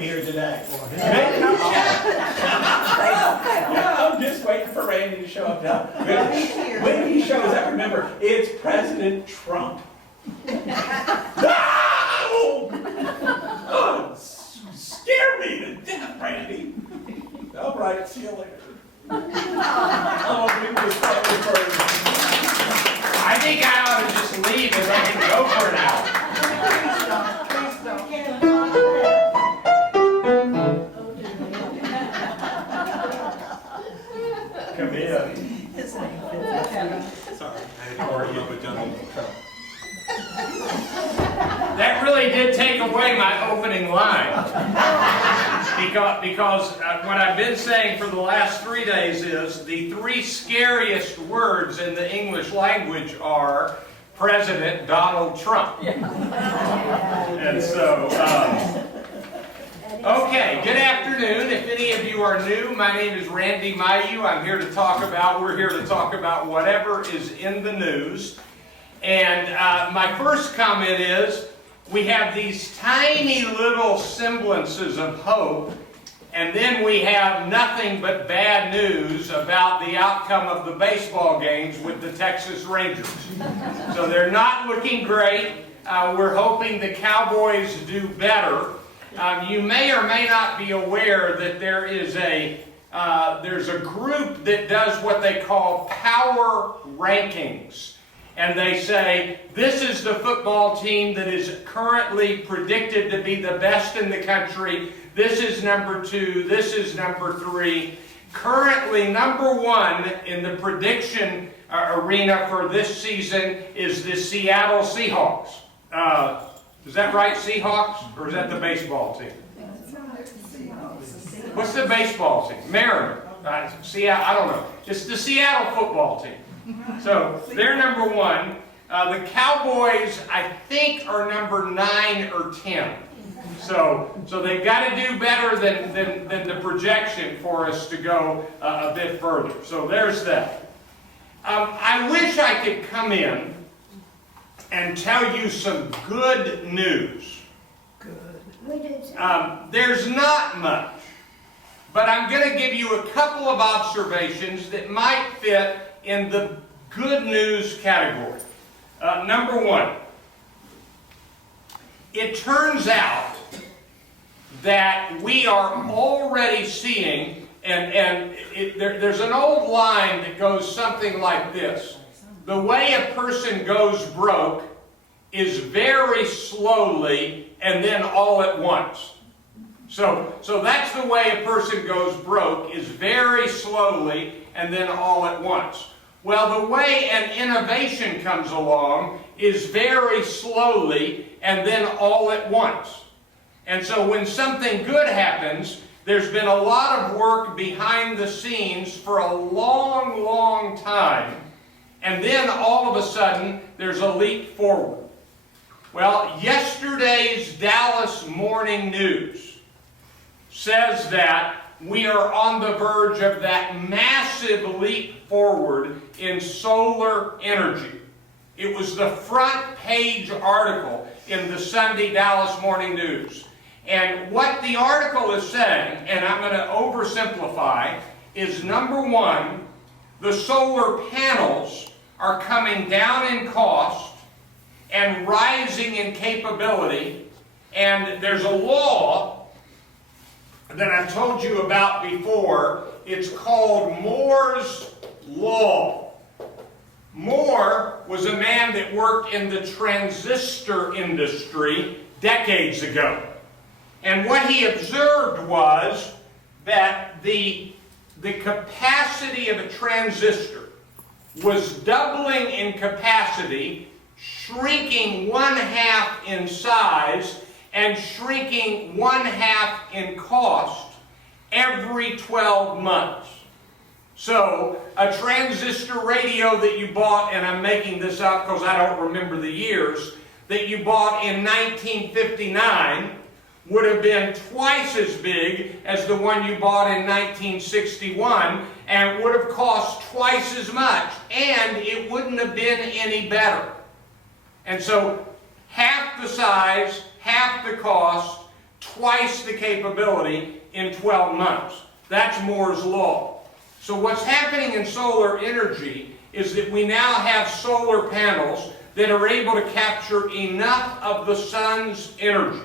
in here today. Yeah, I'm just waiting for Randy to show up now. When he shows up, remember, it's President Trump. No! Oh, scare me to death, Randy. All right, see you later. Oh, we just I think I ought to just leave and let him go for an hour. Come in. Sorry, I had to worry you with Donald Trump. That really did take away my opening line. Because what I've been saying for the last 3 days is the 3 scariest words in the English language are President Donald Trump. And so, okay, good afternoon. If any of you are new, my name is Randy Mayeau. we're here to talk about whatever is in the news. And my first comment is, we have these tiny little semblances of hope, and then we have nothing but bad news about the outcome of the baseball games with the Texas Rangers. So they're not looking great. We're hoping the Cowboys do better. You may or may not be aware that there's a group that does what they call power rankings. And they say, this is the football team that is currently predicted to be the best in the country. This is number 2. This is number 3. Currently, number 1 in the prediction arena for this season is the Seattle Seahawks. Is that right, Seahawks? Or is that the baseball team? What's the baseball team? Mariners. Seattle, I don't know. It's the Seattle football team. So they're number 1. The Cowboys, I think, are number 9 or 10. So they've got to do better than the projection for us to go a bit further. So there's that. I wish I could come in and tell you some good news. There's not much, but I'm going to give you a couple of observations that might fit in the good news category. Number 1, it turns out that we are already seeing, there's an old line that goes something like this: the way a person goes broke is very slowly and then all at once. So that's the way a person goes broke, is very slowly and then all at once. Well, the way an innovation comes along is very slowly and then all at once. And so when something good happens, there's been a lot of work behind the scenes for a long, long time, and then all of a sudden there's a leap forward. Well, yesterday's Dallas Morning News says that we are on the verge of that massive leap forward in solar energy. It was the front page article in the Sunday Dallas Morning News. And what the article is saying, and I'm going to oversimplify, is number 1, the solar panels are coming down in cost and rising in capability, and there's a law that I've told you about before. It's called Moore's Law. Moore was a man that worked in the transistor industry decades ago. And what he observed was that the capacity of a transistor was doubling in capacity, shrinking 1/2 in size, and shrinking 1/2 in cost every 12 months. So a transistor radio that you bought, and I'm making this up because I don't remember the years, that you bought in 1959 would have been twice as big as the one you bought in 1961, and it would have cost twice as much, and it wouldn't have been any better. And so half the size, half the cost, twice the capability in 12 months. That's Moore's law. So what's happening in solar energy is that we now have solar panels that are able to capture enough of the sun's energy.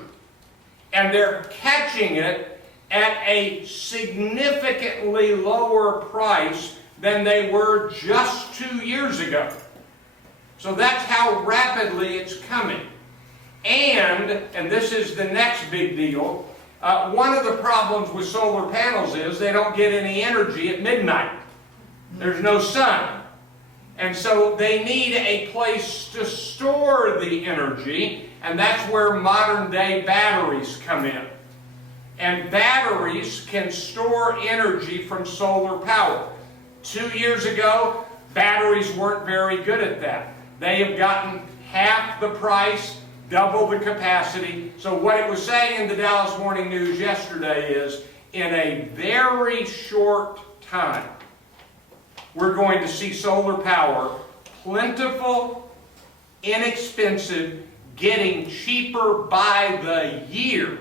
And they're catching it at a significantly lower price than they were just 2 years ago. So that's how rapidly it's coming. And this is the next big deal, one of the problems with solar panels is they don't get any energy at midnight. There's no sun. And so they need a place to store the energy, and that's where modern day batteries come in. And batteries can store energy from solar power. 2 years ago, batteries weren't very good at that. They have gotten half the price, double the capacity. So what it was saying in the Dallas Morning News yesterday is, in a very short time, we're going to see solar power plentiful, inexpensive, getting cheaper by the year,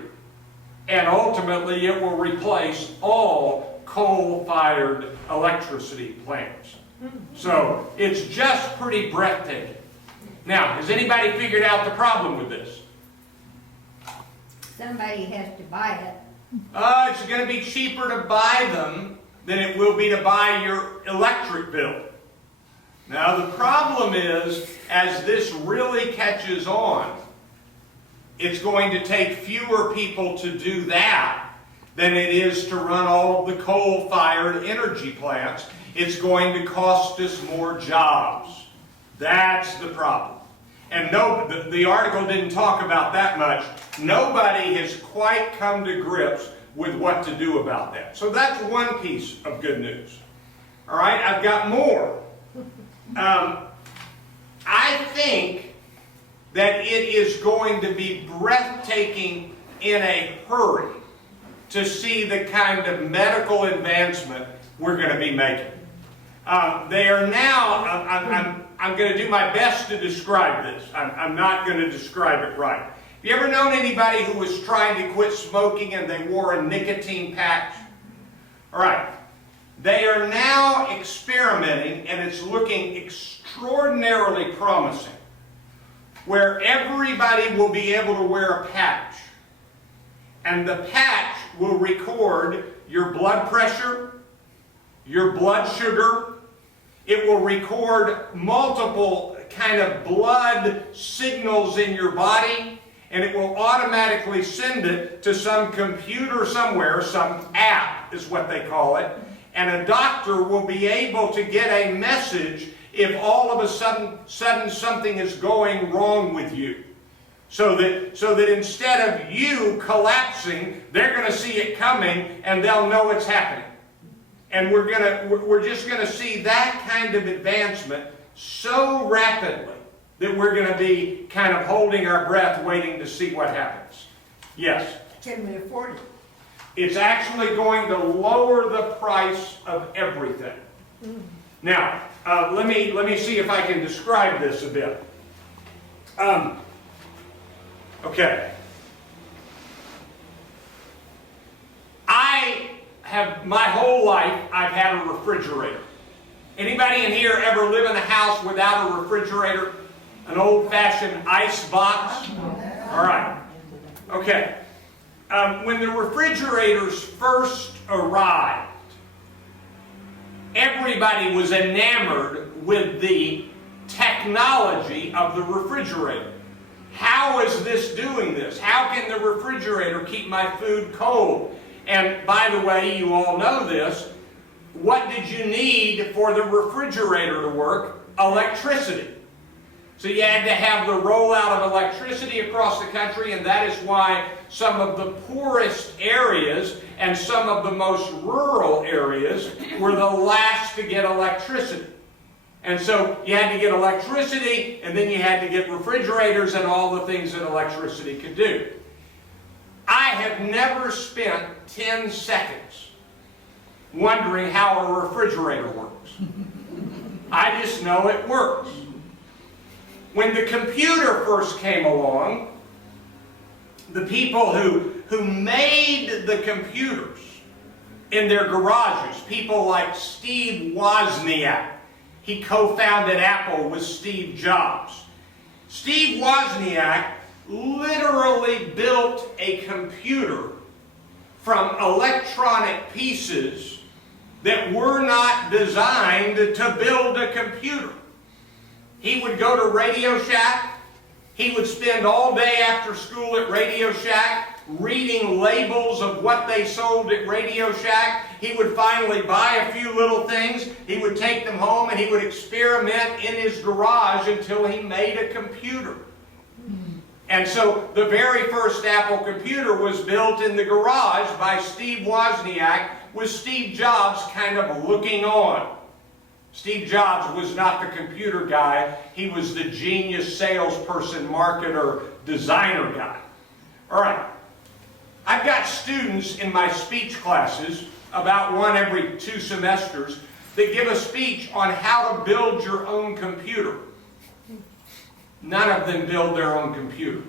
and ultimately it will replace all coal-fired electricity plants. So it's just pretty breathtaking. Now, has anybody figured out the problem with this? Somebody has to buy it. It's going to be cheaper to buy them than it will be to buy your electric bill. Now, the problem is, as this really catches on, it's going to take fewer people to do that than it is to run all of the coal-fired energy plants. It's going to cost us more jobs. That's the problem. And no, the article didn't talk about that much. Nobody has quite come to grips with what to do about that. So that's one piece of good news. All right, I've got more. I think that it is going to be breathtaking in a hurry to see the kind of medical advancement we're going to be making. They are now, I'm going to do my best to describe this. I'm not going to describe it right. Have you ever known anybody who was trying to quit smoking and they wore a nicotine patch? All right. They are now experimenting, and it's looking extraordinarily promising, where everybody will be able to wear a patch. And the patch will record your blood pressure, your blood sugar. It will record multiple kind of blood signals in your body, and it will automatically send it to some computer somewhere, some app is what they call it, and a doctor will be able to get a message if all of a sudden something is going wrong with you. So that instead of you collapsing, they're going to see it coming and they'll know it's happening. And we're just going to see that kind of advancement so rapidly that we're going to be kind of holding our breath waiting to see what happens. Yes? Can we afford it? It's actually going to lower the price of everything. Now, let me see if I can describe this a bit. Okay. My whole life, I've had a refrigerator. Anybody in here ever live in a house without a refrigerator? An old-fashioned ice box? All right. Okay. When the refrigerators first arrived, everybody was enamored with the technology of the refrigerator. How is this doing this? How can the refrigerator keep my food cold? And by the way, you all know this, what did you need for the refrigerator to work? Electricity. So you had to have the rollout of electricity across the country, and that is why some of the poorest areas and some of the most rural areas were the last to get electricity. And so you had to get electricity, and then you had to get refrigerators and all the things that electricity could do. I have never spent 10 seconds wondering how a refrigerator works. I just know it works. When the computer first came along, the people who who made the computers in their garages. People like Steve Wozniak. He co-founded Apple with Steve Jobs. Steve Wozniak literally built a computer from electronic pieces that were not designed to build a computer. He would go to Radio Shack. He would spend all day after school at Radio Shack reading labels of what they sold at Radio Shack. He would finally buy a few little things. He would take them home and he would experiment in his garage until he made a computer. And so the very first Apple computer was built in the garage by Steve Wozniak, with Steve Jobs kind of looking on. Steve Jobs was not the computer guy. He was the genius salesperson, marketer, designer guy. All right. I've got students in my speech classes, about one every 2 semesters, that give a speech on how to build your own computer. None of them build their own computer.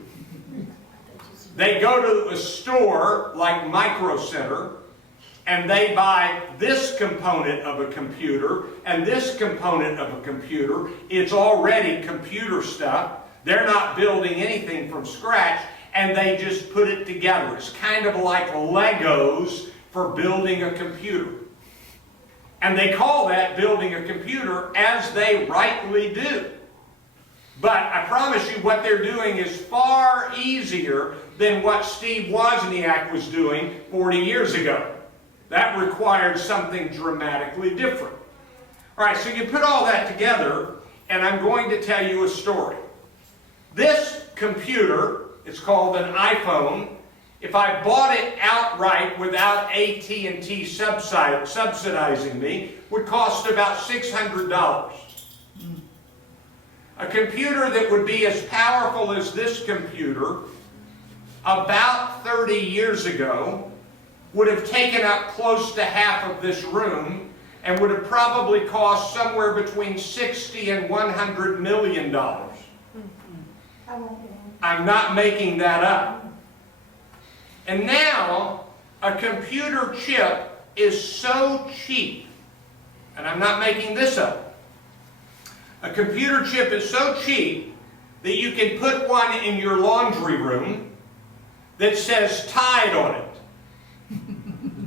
They go to a store like Micro Center and they buy this component of a computer and this component of a computer. It's already computer stuff. They're not building anything from scratch, and they just put it together. It's kind of like Legos for building a computer. And they call that building a computer, as they rightly do. But I promise you, what they're doing is far easier than what Steve Wozniak was doing 40 years ago. That required something dramatically different. All right, so you put all that together, and I'm going to tell you a story. This computer, it's called an iPhone. If I bought it outright without AT&T subsidizing me, would cost about $600. A computer that would be as powerful as this computer about 30 years ago would have taken up close to half of this room and would have probably cost somewhere between $60 and $100 million. I'm not making that up. And now, a computer chip is so cheap, and I'm not making this up. A computer chip is so cheap that you can put one in your laundry room that says Tide on it.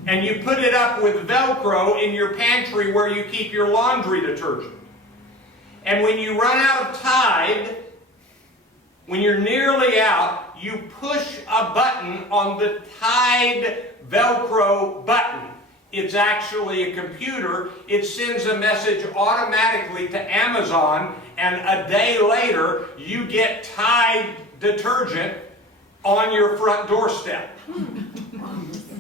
And you put it up with Velcro in your pantry where you keep your laundry detergent. And when you run out of Tide, when you're nearly out, you push a button on the Tide Velcro button. It's actually a computer. It sends a message automatically to Amazon, and a day later, you get Tide detergent on your front doorstep.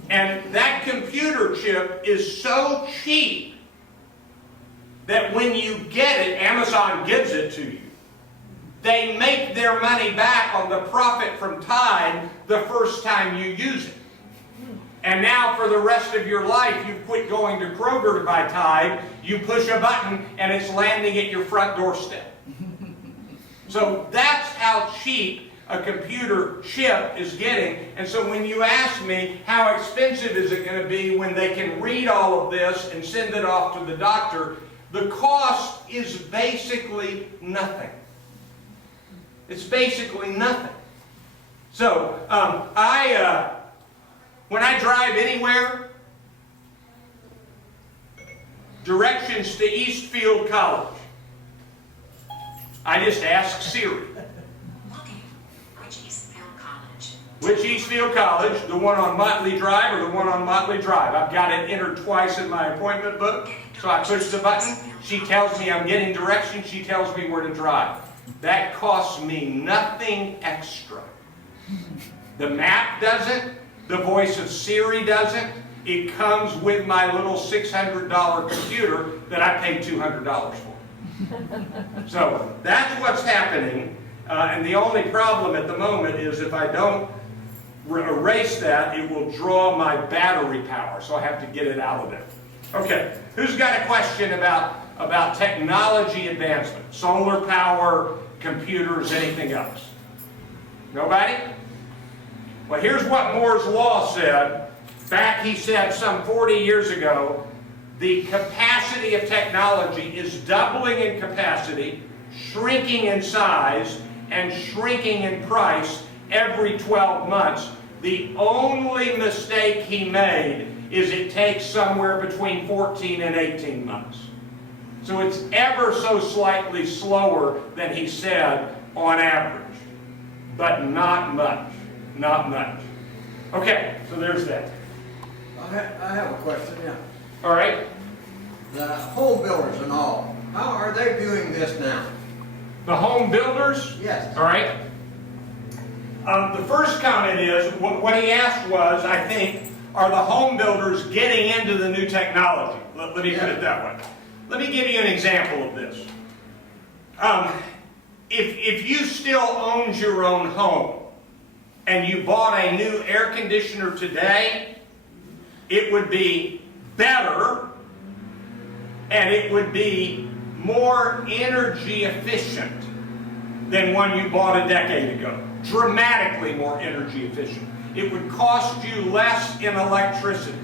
And that computer chip is so cheap that when you get it, Amazon gives it to you. They make their money back on the profit from Tide the first time you use it. And now for the rest of your life, you quit going to Kroger to buy Tide, you push a button and it's landing at your front doorstep. So that's how cheap a computer chip is getting. And so when you ask me how expensive is it going to be when they can read all of this and send it off to the doctor, the cost is basically nothing. It's basically nothing. So when I drive anywhere, directions to Eastfield College, I just ask Siri. Which Eastfield College? The one on Motley Drive or the one on Motley Drive? I've got it entered twice in my appointment book. So I push the button. She tells me I'm getting directions. She tells me where to drive. That costs me nothing extra. The map doesn't. The voice of Siri doesn't. It comes with my little $600 computer that I paid $200 for. So that's what's happening. And the only problem at the moment is if I don't erase that, it will draw my battery power. So I have to get it out of there. Okay, who's got a question about technology advancement? Solar power, computers, anything else? Nobody? Well, here's what Moore's Law said. Back, he said, some 40 years ago, the capacity of technology is doubling in capacity, shrinking in size, and shrinking in price every 12 months. The only mistake he made is it takes somewhere between 14 and 18 months. So it's ever so slightly slower than he said on average, but not much, not much. Okay, so there's that. I have a question, yeah. All right? The home builders and all, how are they viewing this now? The home builders? Yes. All right? The first comment is, what he asked was, I think, are the home builders getting into the new technology? Let me put it that way. Let me give you an example of this. If you still owned your own home and you bought a new air conditioner today, it would be better and it would be more energy efficient than one you bought a decade ago. Dramatically more energy efficient. It would cost you less in electricity.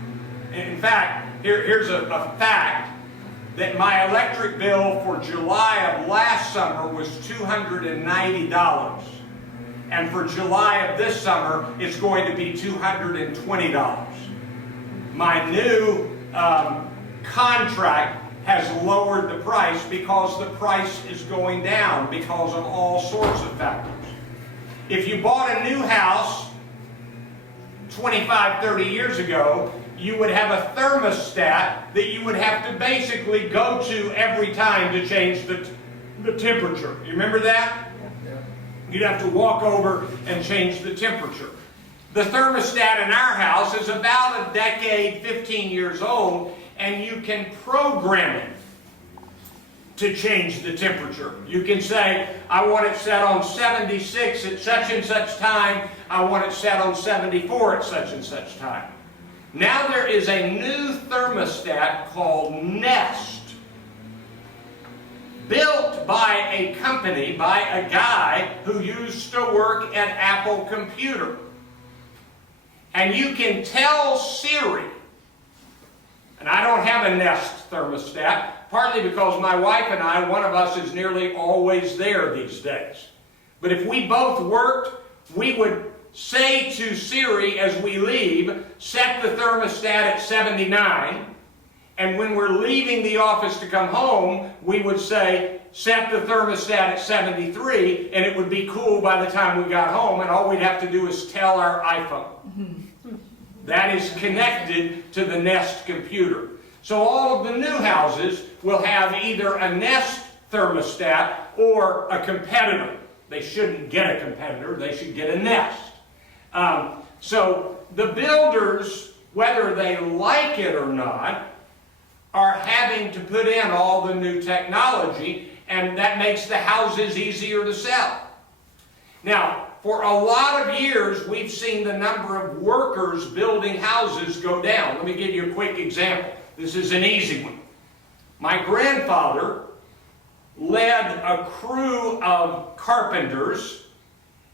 In fact, here's a fact, that my electric bill for July of last summer was $290. And for July of this summer, it's going to be $220. My new contract has lowered the price because the price is going down because of all sorts of factors. If you bought a new house 25, 30 years ago, you would have a thermostat that you would have to basically go to every time to change the temperature. You remember that? You'd have to walk over and change the temperature. The thermostat in our house is about a decade, 15 years old, and you can program it to change the temperature. You can say, I want it set on 76 at such and such time, I want it set on 74 at such and such time. Now there is a new thermostat called Nest, built by a company, by a guy who used to work at Apple Computer. And you can tell Siri, and I don't have a Nest thermostat, partly because my wife and I, one of us is nearly always there these days. But if we both worked, we would say to Siri as we leave, set the thermostat at 79, and when we're leaving the office to come home, we would say, set the thermostat at 73, and it would be cool by the time we got home, and all we'd have to do is tell our iPhone. That is connected to the Nest computer. So all of the new houses will have either a Nest thermostat or a competitor. They shouldn't get a competitor, they should get a Nest. So the builders, whether they like it or not, are having to put in all the new technology, and that makes the houses easier to sell. Now, for a lot of years, we've seen the number of workers building houses go down. Let me give you a quick example. This is an easy one. My grandfather led a crew of carpenters,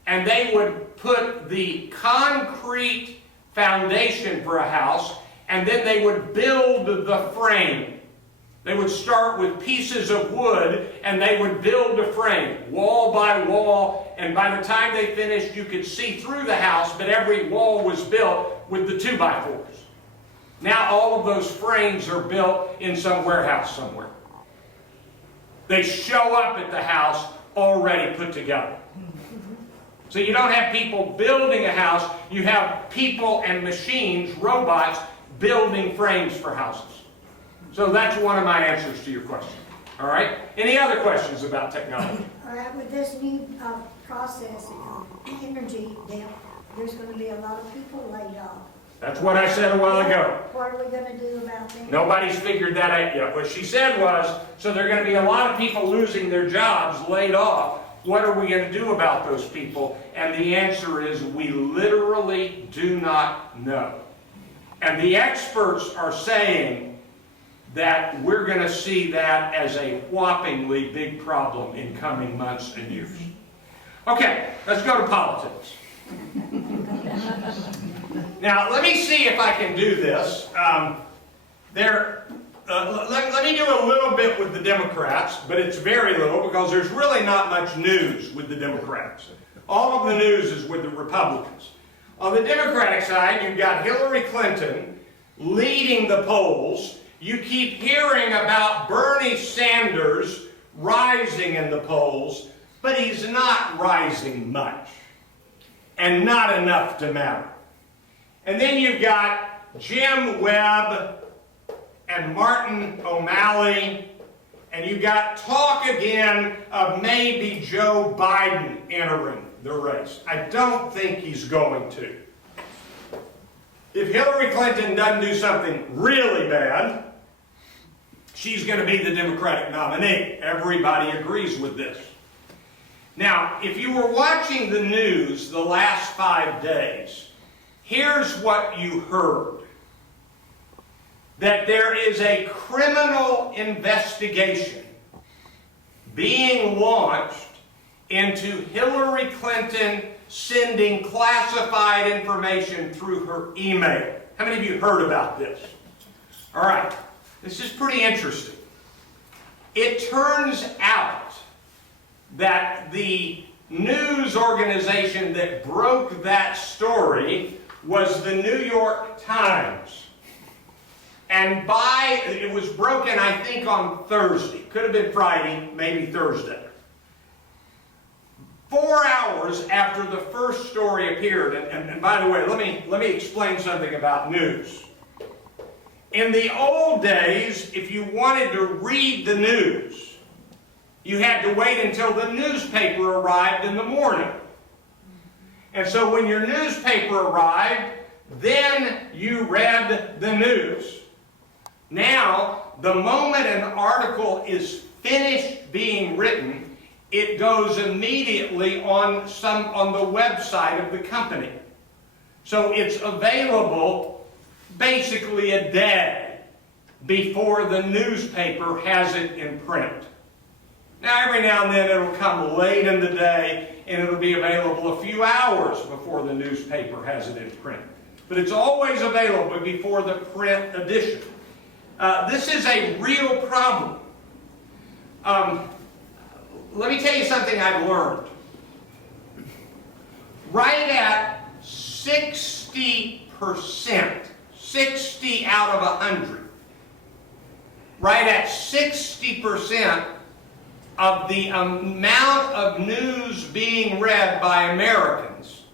and they would put the concrete foundation for a house, and then they would build the frame. They would start with pieces of wood, and they would build a frame, wall by wall, and by the time they finished, you could see through the house, but every wall was built with the 2x4s. Now all of those frames are built in some warehouse somewhere. They show up at the house already put together. So you don't have people building a house, you have people and machines, robots, building frames for houses. So that's one of my answers to your question. All right? Any other questions about technology? All right, with this new process of energy, there's going to be a lot of people laid off. That's what I said a while ago. What are we going to do about that? Nobody's figured that out yet. What she said was, so there are going to be a lot of people losing their jobs, laid off. What are we going to do about those people? And the answer is, we literally do not know. And the experts are saying that we're going to see that as a whoppingly big problem in coming months and years. Okay, let's go to politics. Now, let me see if I can do this. Let me do a little bit with the Democrats, but it's very little because there's really not much news with the Democrats. All of the news is with the Republicans. On the Democratic side, you've got Hillary Clinton leading the polls. You keep hearing about Bernie Sanders rising in the polls, but he's not rising much, and not enough to matter. And then you've got Jim Webb and Martin O'Malley, and you've got talk again of maybe Joe Biden entering the race. I don't think he's going to. If Hillary Clinton doesn't do something really bad, she's going to be the Democratic nominee. Everybody agrees with this. Now, if you were watching the news the last 5 days, here's what you heard. That there is a criminal investigation being launched into Hillary Clinton sending classified information through her email. How many of you heard about this? All right, this is pretty interesting. It turns out that the news organization that broke that story was the New York Times. And it was broken, I think, on Thursday. Could have been Friday, maybe Thursday. 4 hours after the first story appeared, and by the way, let me explain something about news. In the old days, if you wanted to read the news, you had to wait until the newspaper arrived in the morning. And so when your newspaper arrived, then you read the news. Now, the moment an article is finished being written, it goes immediately on the website of the company. So it's available basically a day before the newspaper has it in print. Now, every now and then it'll come late in the day and it'll be available a few hours before the newspaper has it in print. But it's always available before the print edition. This is a real problem. Let me tell you something I've learned. Right at 60%, 60 out of 100, right at 60% of the amount of news being read by Americans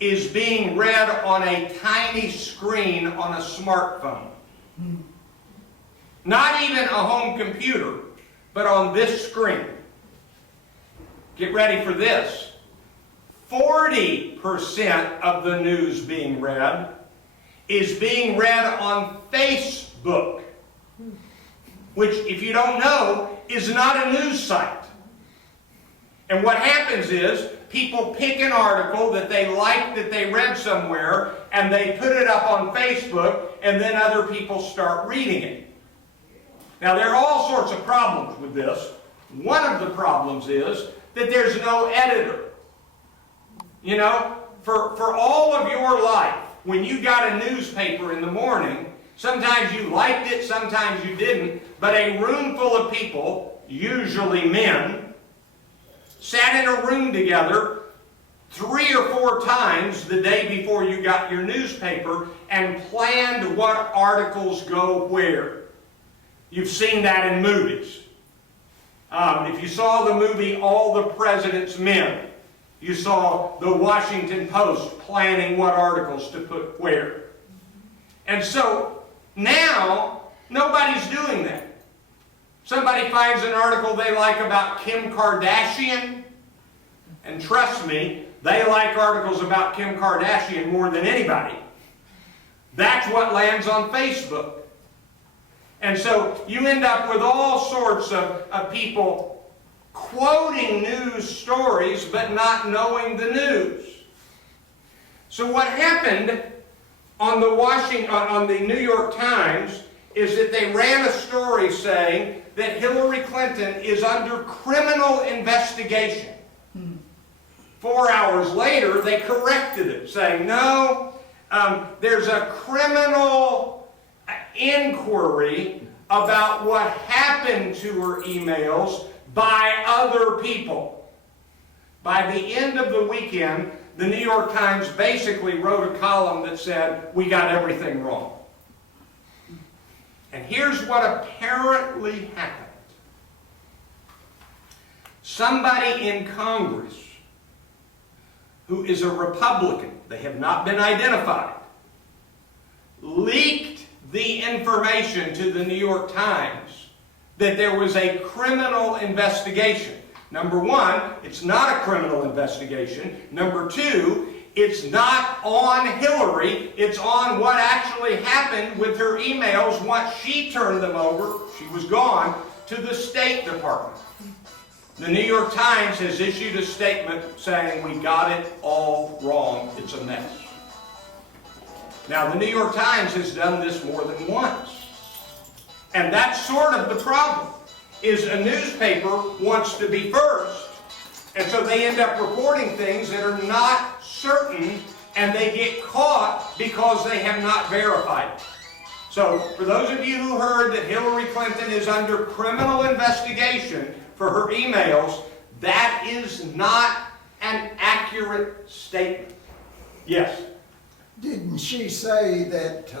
is being read on a tiny screen on a smartphone. Not even a home computer, but on this screen. Get ready for this. 40% of the news being read is being read on Facebook, which, if you don't know, is not a news site. And what happens is, people pick an article that they like, that they read somewhere, and they put it up on Facebook, and then other people start reading it. Now, there are all sorts of problems with this. One of the problems is that there's no editor. You know, for all of your life, when you got a newspaper in the morning, sometimes you liked it, sometimes you didn't, but a room full of people, usually men, sat in a room together 3 or 4 times the day before you got your newspaper and planned what articles go where. You've seen that in movies. If you saw the movie All the President's Men, you saw the Washington Post planning what articles to put where. And so now, nobody's doing that. Somebody finds an article they like about Kim Kardashian, and trust me, they like articles about Kim Kardashian more than anybody. That's what lands on Facebook. And so you end up with all sorts of people quoting news stories but not knowing the news. So what happened on the New York Times is that they ran a story saying that Hillary Clinton is under criminal investigation 4 hours later, they corrected it, saying, no, there's a criminal inquiry about what happened to her emails by other people. By the end of the weekend, the New York Times basically wrote a column that said, we got everything wrong. And here's what apparently happened. Somebody in Congress who is a Republican, they have not been identified, leaked the information to the New York Times that there was a criminal investigation. Number one, it's not a criminal investigation. Number two, it's not on Hillary. It's on what actually happened with her emails once she turned them over, she was gone, to the State Department. The New York Times has issued a statement saying we got it all wrong. It's a mess. Now, the New York Times has done this more than once. And that's sort of the problem, is a newspaper wants to be first, and so they end up reporting things that are not certain, and they get caught because they have not verified it. So, for those of you who heard that Hillary Clinton is under criminal investigation for her emails, that is not an accurate statement. Yes? Didn't she say that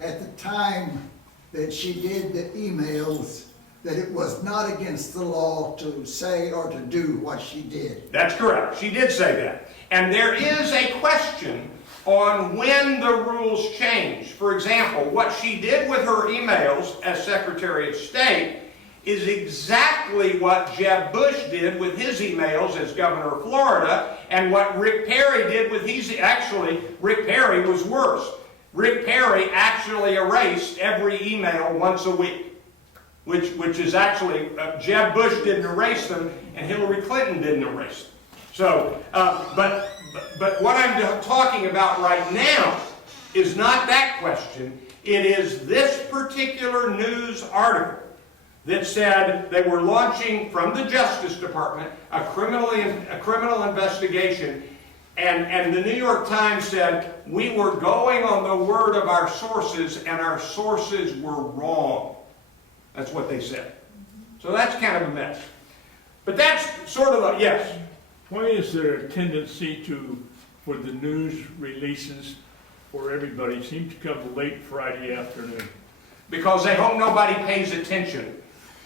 at the time that she did the emails, that it was not against the law to say or to do what she did? That's correct. She did say that. And there is a question on when the rules change. For example, what she did with her emails as Secretary of State is exactly what Jeb Bush did with his emails as governor of Florida, and what Rick Perry did with his, actually, Rick Perry was worse. Rick Perry actually erased every email once a week, which is actually, Jeb Bush didn't erase them, and Hillary Clinton didn't erase them. So, but what I'm talking about right now is not that question. It is this particular news article that said they were launching from the Justice Department a criminal investigation, and the New York Times said we were going on the word of our sources, and our sources were wrong. That's what they said. So that's kind of a mess. But that's sort of a, yes? Why is there a tendency for the news releases for everybody seem to come late Friday afternoon? Because they hope nobody pays attention.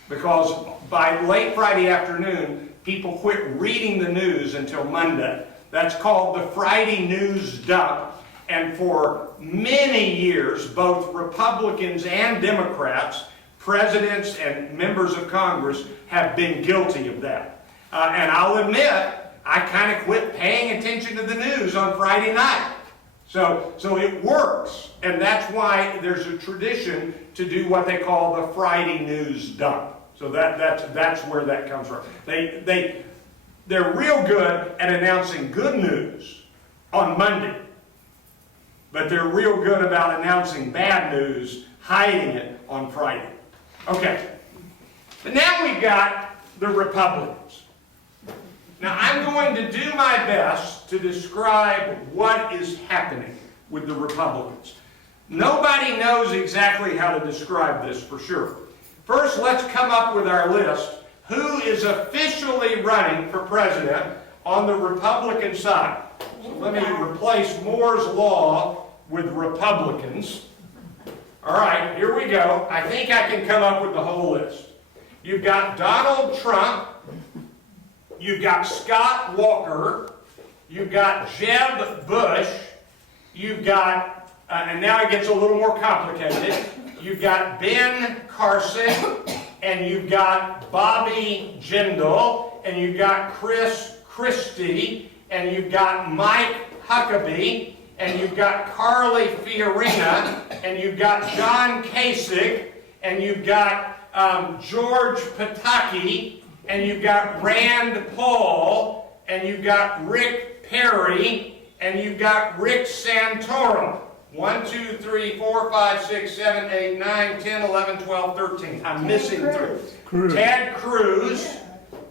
Because by late Friday afternoon, people quit reading the news until Monday. That's called the Friday news dump. And for many years, both Republicans and Democrats, presidents and members of Congress, have been guilty of that. And I'll admit, I kind of quit paying attention to the news on Friday night. So it works, and that's why there's a tradition to do what they call the Friday news dump. So that's where that comes from. They're real good at announcing good news on Monday, but they're real good about announcing bad news, hiding it on Friday. Okay, but now we've got the Republicans. Now I'm going to do my best to describe what is happening with the Republicans. Nobody knows exactly how to describe this for sure. First, let's come up with our list. Who is officially running for president on the Republican side? So let me replace Moore's Law with Republicans. All right, here we go. I think I can come up with the whole list. You've got Donald Trump. You've got Scott Walker. You've got Jeb Bush. You've got, and now it gets a little more complicated, you've got Ben Carson, and you've got Bobby Jindal, and you've got Chris Christie, and you've got Mike Huckabee, and you've got Carly Fiorina, and you've got John Kasich, and you've got George Pataki, and you've got Rand Paul, and you've got Rick Perry, and you've got Rick Santorum. 1, 2, 3, 4, 5, 6, 7, 8, 9, 10, 11, 12, 13. I'm missing 3. Ted Cruz.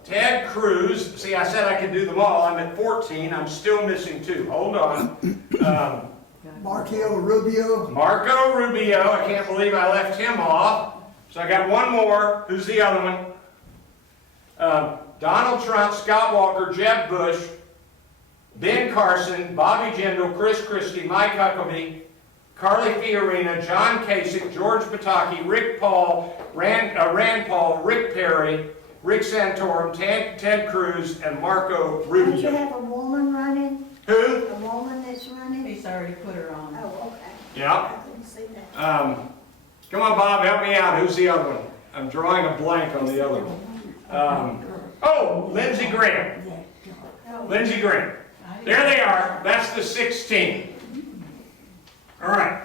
Ted Cruz. See, I said I could do them all. I'm at 14. I'm still missing 2. Hold on. Marco Rubio, Marco Rubio. I can't believe I left him off. So I got one more. Who's the other one? Donald Trump, Scott Walker, Jeb Bush, Ben Carson, Bobby Jindal, Chris Christie, Mike Huckabee, Carly Fiorina, John Kasich, George Pataki, Rick Paul, Rand Paul, Rick Perry, Rick Santorum, Ted Cruz, and Marco Don't you Rubio. have a woman running? Who? A woman that's running? He's already put her on. Oh, okay. Yeah. I couldn't see that. Come on, Bob, help me out. Who's the other one? I'm drawing a blank on the other one. Lindsey Graham. Lindsey Graham. There they are. That's the 16. All right.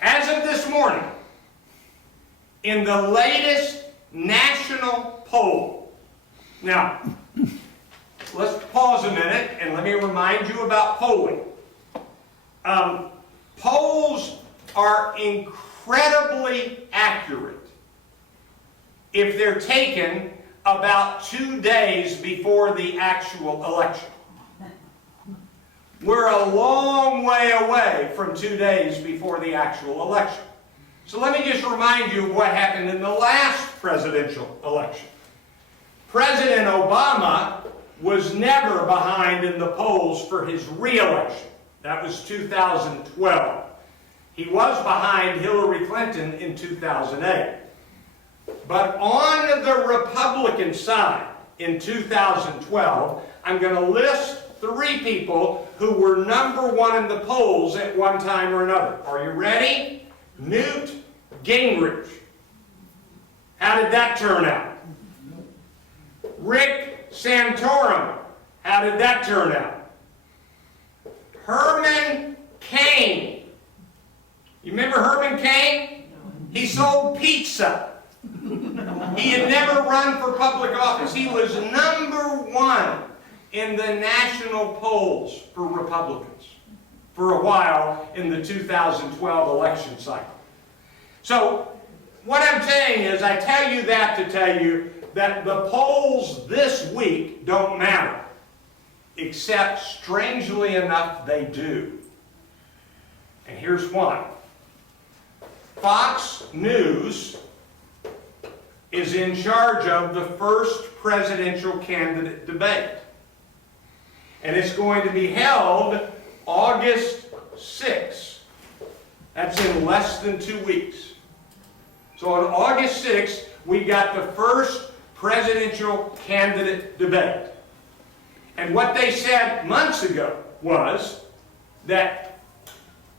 As of this morning, in the latest national poll, now, let's pause a minute and let me remind you about polling. Polls are incredibly accurate if they're taken about 2 days before the actual election. We're a long way away from 2 days before the actual election. So let me just remind you of what happened in the last presidential election. President Obama was never behind in the polls for his re-election. That was 2012. He was behind Hillary Clinton in 2008. But on the Republican side in 2012, I'm going to list 3 people who were #1 in the polls at one time or another. Are you ready? Newt Gingrich. How did that turn out? Rick Santorum. How did that turn out? Herman Cain. You remember Herman Cain? He sold pizza. He had never run for public office. He was #1 in the national polls for Republicans for a while in the 2012 election cycle. So, what I'm saying is, I tell you that to tell you that the polls this week don't matter. Except, strangely enough, they do. And here's why. Fox News is in charge of the first presidential candidate debate. And it's going to be held August 6th. That's in less than 2 weeks. So on August 6th, we got the first presidential candidate debate. And what they said months ago was that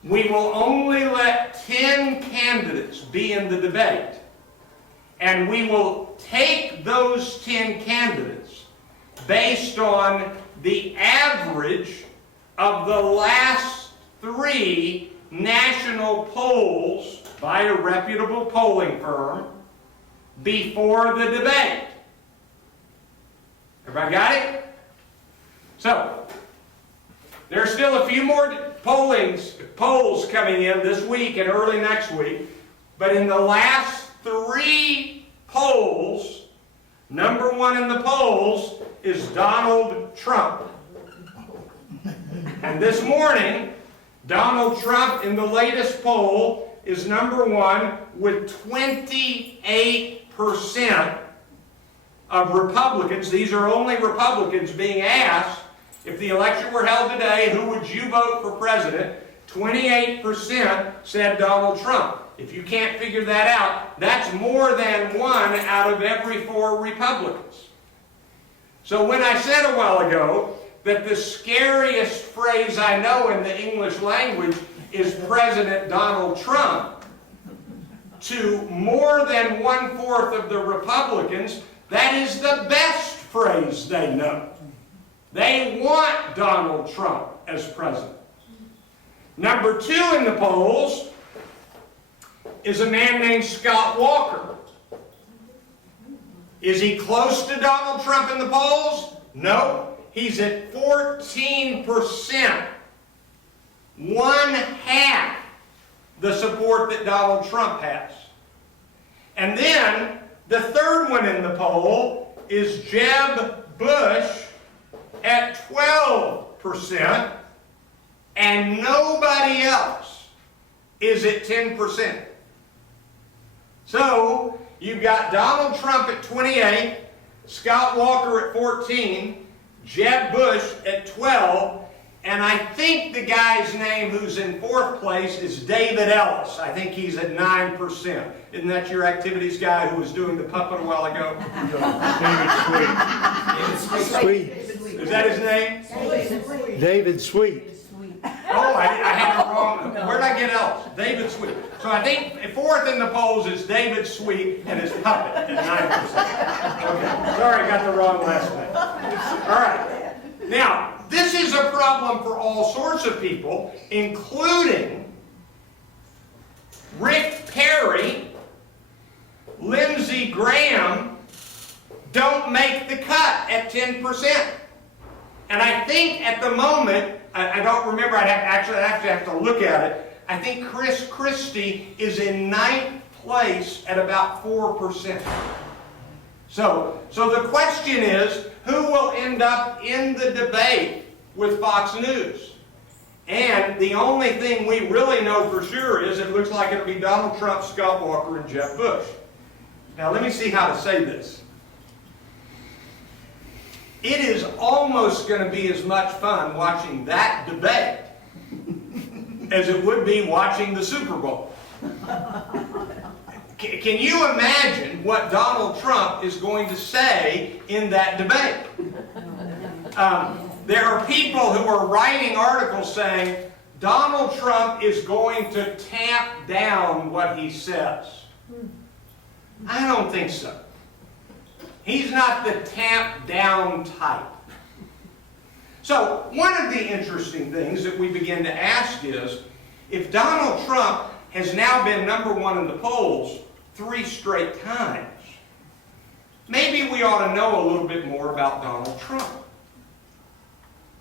we will only let 10 candidates be in the debate. And we will take those 10 candidates based on the average of the last 3 national polls by a reputable polling firm before the debate. Everybody got it? So, there are still a few more polls coming in this week and early next week, but in the last 3 polls, #1 in the polls is Donald Trump. And this morning, Donald Trump in the latest poll is #1 with 28% of Republicans. These are only Republicans being asked, if the election were held today, who would you vote for president? 28% said Donald Trump. If you can't figure that out, that's more than 1 out of every 4 Republicans. So when I said a while ago that the scariest phrase I know in the English language is President Donald Trump, to more than 1/4 of the Republicans, that is the best phrase they know. They want Donald Trump as president. #2 in the polls is a man named Scott Walker. Is he close to Donald Trump in the polls? No. He's at 14%. 1/2 the support that Donald Trump has. And then, the third one in the poll is Jeb Bush at 12%, and nobody else is at 10%. So, you've got Donald Trump at 28, Scott Walker at 14, Jeb Bush at 12, and I think the guy's name who's in 4th place is David Ellis. I think he's at 9%. Isn't that your activities guy who was doing the puppet a while ago? Sweet. Is that his name? David Sweet. Oh, I had it wrong. Where'd I get Ellis? David Sweet. So I think 4th in the polls is David Sweet and his puppet at 9%. Okay. Sorry, I got the wrong last name. All right. Now, this is a problem for all sorts of people, including Rick Perry, Lindsey Graham, don't make the cut at 10%. And I think at the moment, I don't remember, I'd have to look at it. I think Chris Christie is in 9th place at about 4%. So the question is, who will end up in the debate with Fox News? And the only thing we really know for sure is it looks like it'll be Donald Trump, Scott Walker, and Jeb Bush. Now let me see how to say this. It is almost going to be as much fun watching that debate as it would be watching the Super Bowl. Can you imagine what Donald Trump is going to say in that debate? There are people who are writing articles saying Donald Trump is going to tamp down what he says. I don't think so. He's not the tamp down type. So one of the interesting things that we begin to ask is, if Donald Trump has now been #1 in the polls 3 straight times, maybe we ought to know a little bit more about Donald Trump.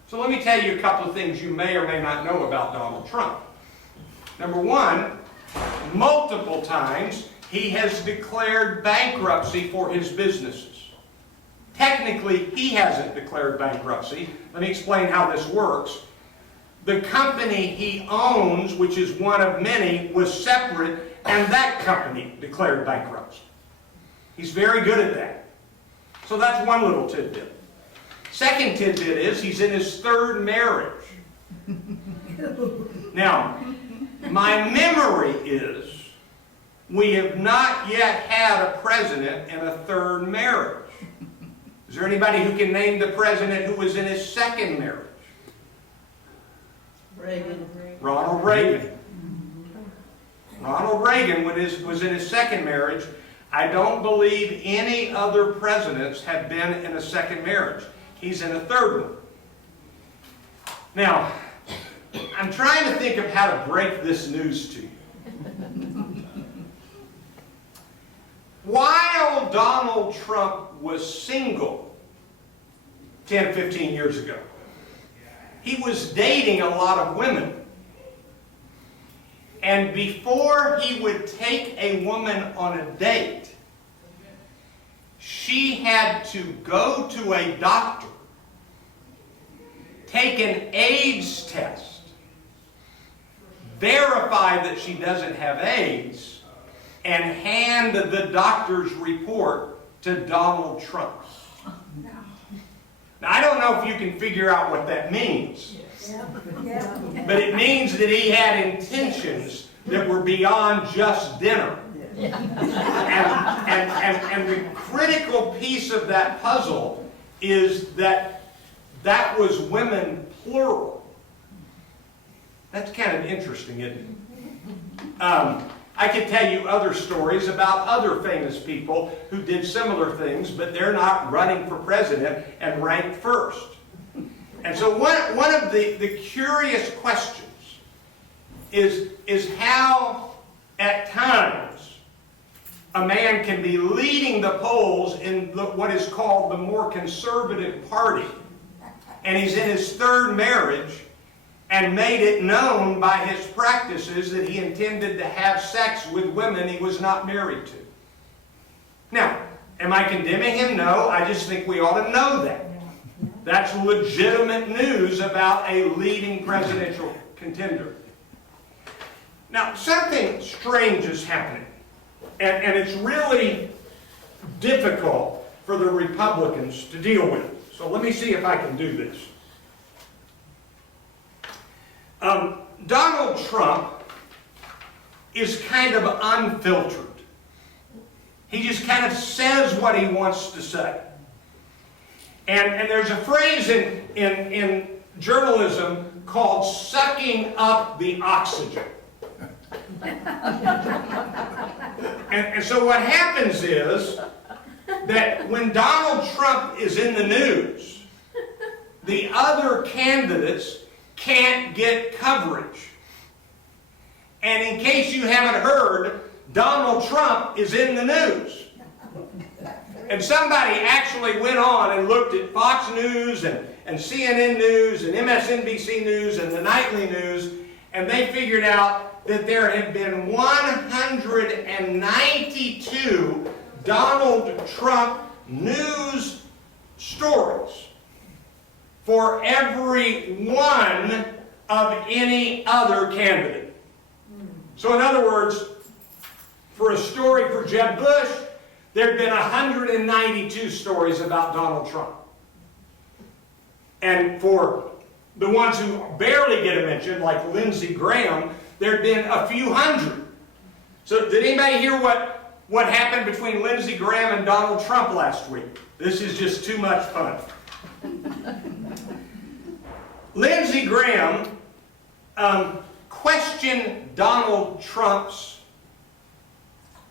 So let me tell you a couple of things you may or may not know about Donald Trump. Number one, multiple times he has declared bankruptcy for his businesses. Technically, he hasn't declared bankruptcy. Let me explain how this works. The company he owns, which is one of many, was separate, and that company declared bankruptcy. He's very good at that. So that's one little tidbit. Second tidbit is he's in his 3rd marriage. Now, my memory is we have not yet had a president in a 3rd marriage. Is there anybody who can name the president who was in his 2nd marriage? Reagan. Ronald Reagan. Ronald Reagan was in his 2nd marriage. I don't believe any other presidents have been in a 2nd marriage. He's in a 3rd one. Now, I'm trying to think of how to break this news to you. While Donald Trump was single 10, 15 years ago, he was dating a lot of women. And before he would take a woman on a date, she had to go to a doctor, take an AIDS test, verify that she doesn't have AIDS, and hand the doctor's report to Donald Trump. Now, I don't know if you can figure out what that means, but it means that he had intentions that were beyond just dinner. And the critical piece of that puzzle is that was women plural. That's kind of interesting, isn't it? I could tell you other stories about other famous people who did similar things, but they're not running for president and ranked first. And so one of the curious questions is how, at times, a man can be leading the polls in what is called the more conservative party, and he's in his 3rd marriage, and made it known by his practices that he intended to have sex with women he was not married to. Now, Am I condemning him? No, I just think we ought to know that. That's legitimate news about a leading presidential contender. Now, something strange is happening, and it's really difficult for the Republicans to deal with. So let me see if I can do this. Donald Trump is kind of unfiltered. He just kind of says what he wants to say. And there's a phrase in journalism called sucking up the oxygen. And so what happens is that when Donald Trump is in the news, the other candidates can't get coverage. And in case you haven't heard, Donald Trump is in the news. And somebody actually went on and looked at Fox News and CNN News and MSNBC News and the nightly news, and they figured out that there had been 192 Donald Trump news stories for every one of any other candidate. So in other words, for a story for Jeb Bush, there had been 192 stories about Donald Trump. And for the ones who barely get a mention, like Lindsey Graham, there had been a few hundred. So did anybody hear what happened between Lindsey Graham and Donald Trump last week? This is just too much fun. Lindsey Graham questioned Donald Trump's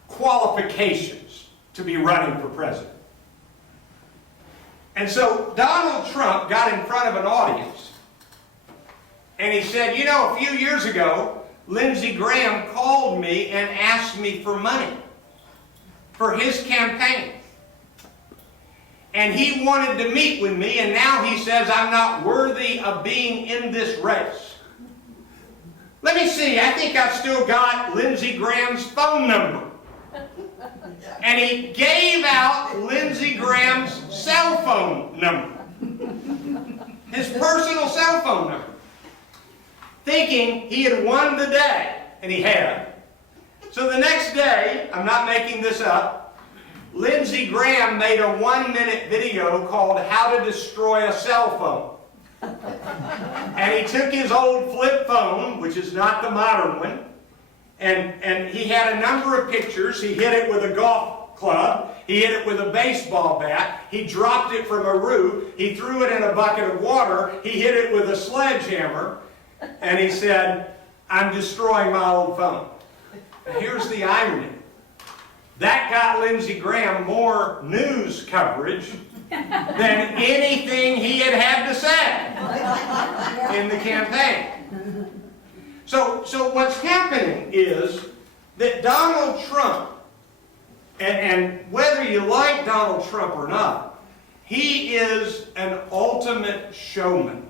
qualifications to be running for president. And so Donald Trump got in front of an audience and he said, you know, a few years ago, Lindsey Graham called me and asked me for money for his campaign. And he wanted to meet with me, and now he says I'm not worthy of being in this race. Let me see, I think I've still got Lindsey Graham's phone number. And he gave out Lindsey Graham's cell phone number. His personal cell phone number. Thinking he had won the day, and he had. So the next day, I'm not making this up, Lindsey Graham made a 1-minute video called How to Destroy a Cell Phone. And he took his old flip phone, which is not the modern one, and he had a number of pictures. He hit it with a golf club. He hit it with a baseball bat. He dropped it from a roof. He threw it in a bucket of water. He hit it with a sledgehammer. And he said, I'm destroying my old phone. And here's the irony. That got Lindsey Graham more news coverage than anything he had to say in the campaign. So what's happening is that Donald Trump, and whether you like Donald Trump or not, he is an ultimate showman.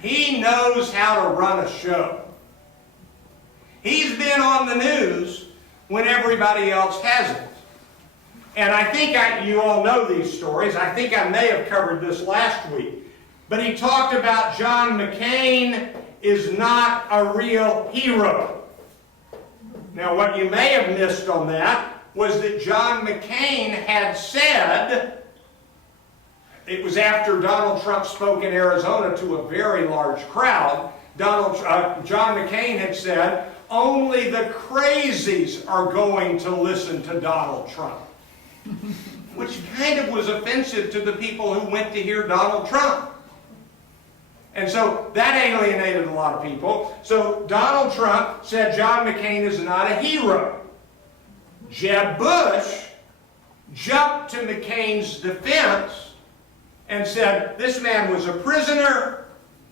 He knows how to run a show. He's been on the news when everybody else hasn't. And I think you all know these stories. I think I may have covered this last week. But he talked about John McCain is not a real hero. Now, what you may have missed on that was that John McCain had said, it was after Donald Trump spoke in Arizona to a very large crowd, John McCain had said, only the crazies are going to listen to Donald Trump. Which kind of was offensive to the people who went to hear Donald Trump. And so that alienated a lot of people. So Donald Trump said John McCain is not a hero. Jeb Bush jumped to McCain's defense and said this man was a prisoner.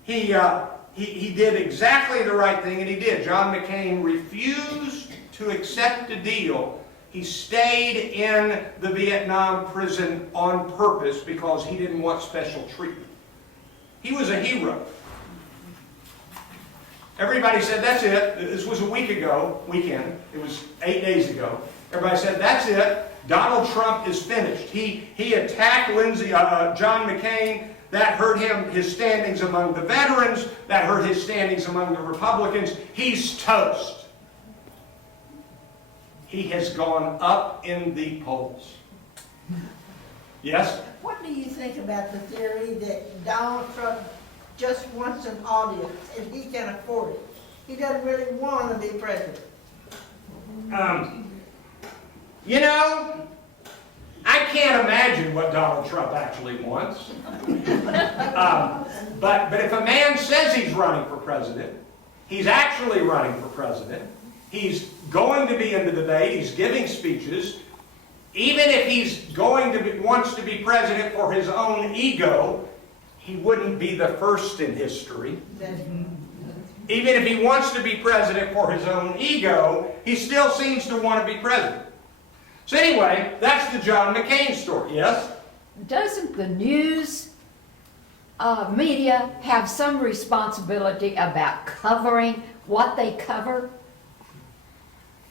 He did exactly the right thing, and he did. John McCain refused to accept a deal. He stayed in the Vietnam prison on purpose because he didn't want special treatment. He was a hero. Everybody said, that's it. This was a weekend. It was 8 days ago. Everybody said, that's it. Donald Trump is finished. He attacked John McCain. That hurt him, his standings among the veterans. That hurt his standings among the Republicans. He's toast. He has gone up in the polls. Yes? What do you think about the theory that Donald Trump just wants an audience and he can afford it? He doesn't really want to be president. You know, I can't imagine what Donald Trump actually wants. But if a man says he's running for president, he's actually running for president, he's going to be in the debate, he's giving speeches, even if he's wants to be president for his own ego, he wouldn't be the first in history. Even if he wants to be president for his own ego, he still seems to want to be president. So anyway, that's the John McCain story, yes? Doesn't the news media have some responsibility about covering what they cover?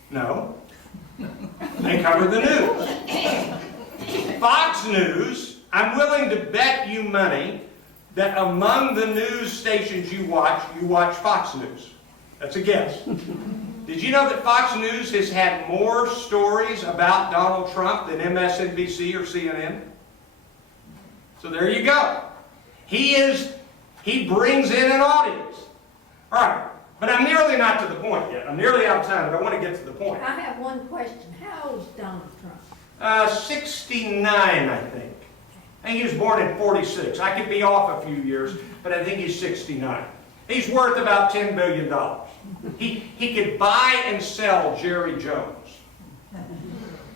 No. They cover the news. Fox News, I'm willing to bet you money that among the news stations you watch Fox News. That's a guess. Did you know that Fox News has had more stories about Donald Trump than MSNBC or CNN? So there you go. He brings in an audience. All right, but I'm nearly not to the point yet. I'm nearly out of time, but I want to get to the point. I have one question. How old is Donald Trump? 69, I think. I think he was born in 46. I could be off a few years, but I think he's 69. He's worth about $10 billion. He could buy and sell Jerry Jones.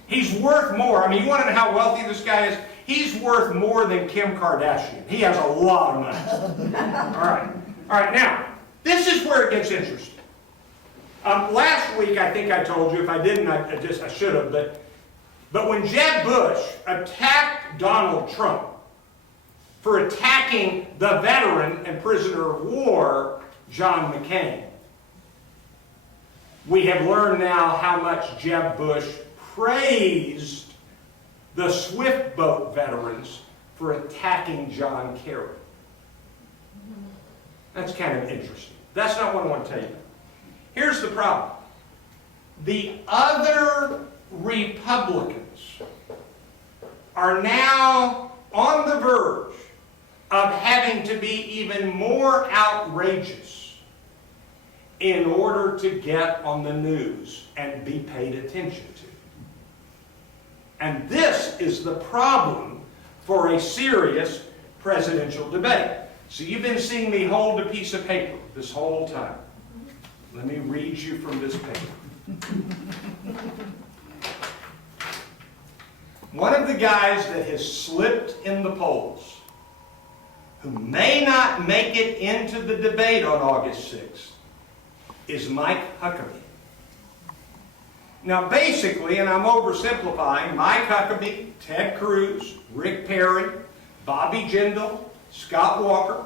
He's worth more. I mean, you want to know how wealthy this guy is? He's worth more than Kim Kardashian. He has a lot of money. All right. Now, this is where it gets interesting. Last week, I think I told you. If I didn't, I should have. But when Jeb Bush attacked Donald Trump for attacking the veteran and prisoner of war, John McCain, we have learned now how much Jeb Bush praised the Swift boat veterans for attacking John Kerry. That's kind of interesting. That's not what I want to tell you. Here's the problem. The other Republicans are now on the verge of having to be even more outrageous in order to get on the news and be paid attention to. And this is the problem for a serious presidential debate. So you've been seeing me hold a piece of paper this whole time. Let me read you from this paper. One of the guys that has slipped in the polls, who may not make it into the debate on August 6th, is Mike Huckabee. Now basically, and I'm oversimplifying, Mike Huckabee, Ted Cruz, Rick Perry, Bobby Jindal, Scott Walker,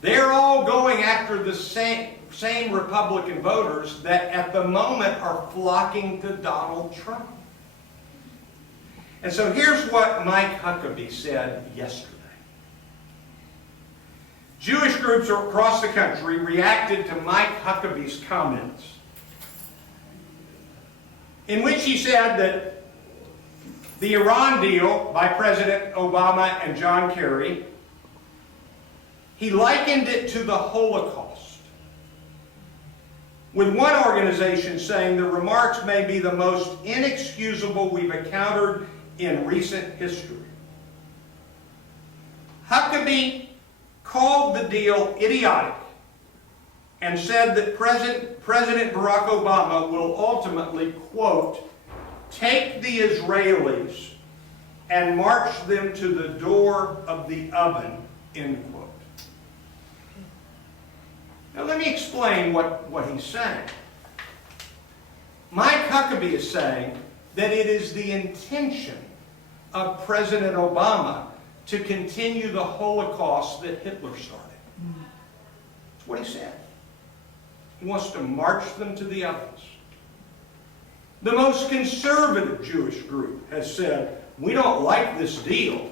they're all going after the same Republican voters that at the moment are flocking to Donald Trump. And so here's what Mike Huckabee said yesterday. Jewish groups across the country reacted to Mike Huckabee's comments, in which he said that the Iran deal by President Obama and John Kerry, he likened it to the Holocaust, with one organization saying the remarks may be the most inexcusable we've encountered in recent history. Huckabee called the deal idiotic and said that President Barack Obama will ultimately, quote, take the Israelis and march them to the door of the oven, end quote. Now let me explain what he's saying. Mike Huckabee is saying that it is the intention of President Obama to continue the Holocaust that Hitler started. That's what he said. He wants to march them to the ovens. The most conservative Jewish group has said, we don't like this deal,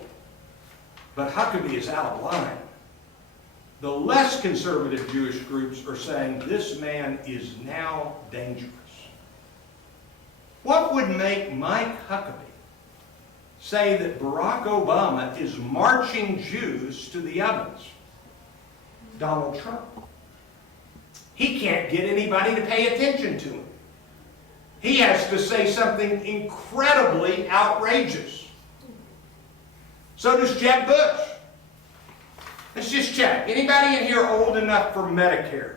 but Huckabee is out of line. The less conservative Jewish groups are saying this man is now dangerous. What would make Mike Huckabee say that Barack Obama is marching Jews to the ovens? Donald Trump. He can't get anybody to pay attention to him. He has to say something incredibly outrageous. So does Jeb Bush. Let's just check. Anybody in here old enough for Medicare?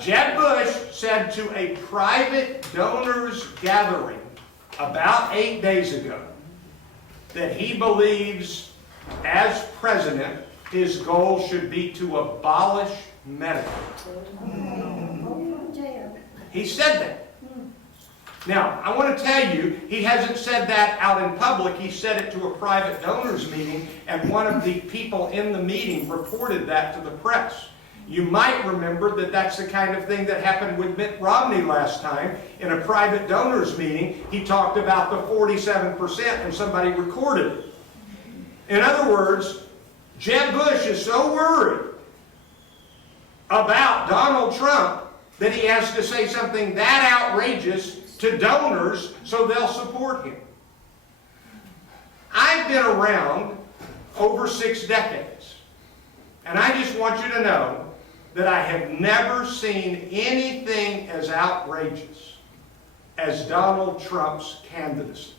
Jeb Bush said to a private donors gathering about 8 days ago that he believes, as president, his goal should be to abolish Medicare. He said that. Now, I want to tell you, he hasn't said that out in public. He said it to a private donors meeting, and one of the people in the meeting reported that to the press. You might remember that that's the kind of thing that happened with Mitt Romney last time. In a private donors meeting, he talked about the 47% and somebody recorded it. In other words, Jeb Bush is so worried about Donald Trump that he has to say something that outrageous to donors so they'll support him. I've been around over 6 decades, and I just want you to know that I have never seen anything as outrageous as Donald Trump's candidacy,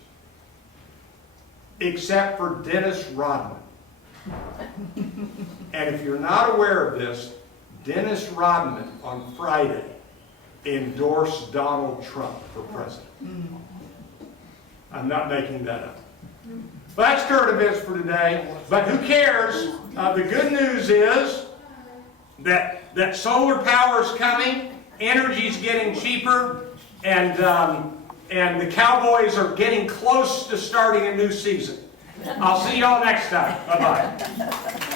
except for Dennis Rodman. And if you're not aware of this, Dennis Rodman on Friday endorsed Donald Trump for president. I'm not making that up. Well, that's current events for today. But who cares? The good news is that solar power is coming, energy's getting cheaper, and the Cowboys are getting close to starting a new season. I'll see y'all next time. Bye-bye.